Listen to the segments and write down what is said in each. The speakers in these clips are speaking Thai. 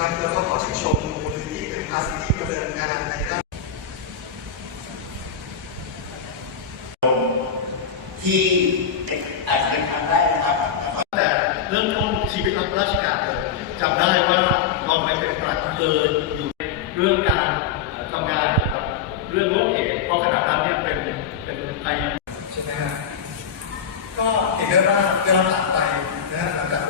นะครับ แล้วก็ขอชื่นชมมูลนิธิเป็นภาษีที่ดำเนินงานในด้านที่อาจจะเป็นครั้งแรกนะครับแต่เริ่มต้นชีวิตรับราชการเลยจำได้ว่าตอนไปเป็นประหลัดอำเภออยู่เรื่องการเอ่อทำงานเกี่ยวกับเรื่องโรคเอดส์เพราะขณะนั้นเนี่ยเป็นเป็นภัยใช่ไหมฮะก็เห็นได้ว่าเวลาผ่านไปนะฮะหลังจาก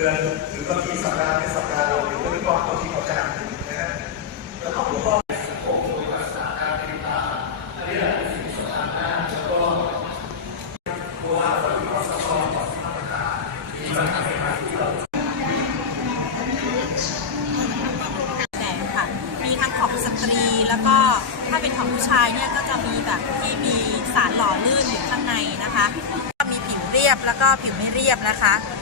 ดือนหรือบางทีสัปดาห์เป็นสัปดาห์หรือว่าเป็นก่อนบางทีเขาจะนำถึงนะฮะแล้วก็ผู้ว่าโอ้โหรักษาการติดตามอันนี้แหละเป็นสิ่งที่สำคัญมากแล้วก็เพราะว่าเราอยู่กับสภาพของมาตรการมีปัญหาในการที่เราแสงค่ะมีทั้งของสตรี แล้วก็ถ้าเป็นของผู้ชายเนี่ยก็จะมีแบบที่มีสารหล่อลื่นอยู่ข้างในนะคะ มีผิวเรียบแล้วก็ผิวไม่เรียบนะคะ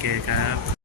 เคครับ